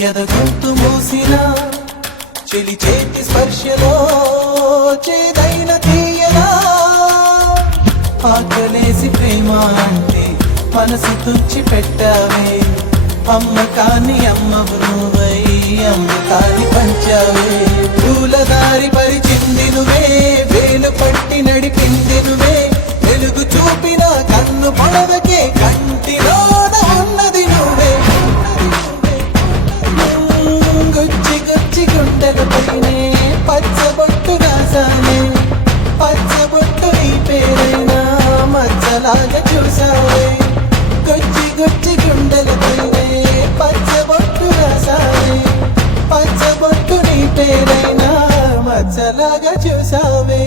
ఎదగొంతు మోసిన చెలి చేతి స్పర్శలో చేదైన తీయనా ఆకలేసి ప్రేమ అంటే మనసు తుంచి పెట్టావే అమ్మ కాని అమ్మవు నువ్వై అమృతాన్ని పంచావే పూలదారి పరిచింది నువ్వే వేలు పట్టి నడిపింది నువ్వే వెలుగు చూపిన కన్ను పొడవకే కంటిలోన ఉన్నది నువ్వే గుచ్చి గుచ్చి గుండెలపైనే పచ్చబొట్టు రాసానే పచ్చబొట్టు నీ పేరైనా మచ్చలాగా చూసావే గుచ్చి గుచ్చి గుండెలపైనే పచ్చబొట్టు రాసానే పచ్చబొట్టు నీ పేరైనా మచ్చలాగా చూసావే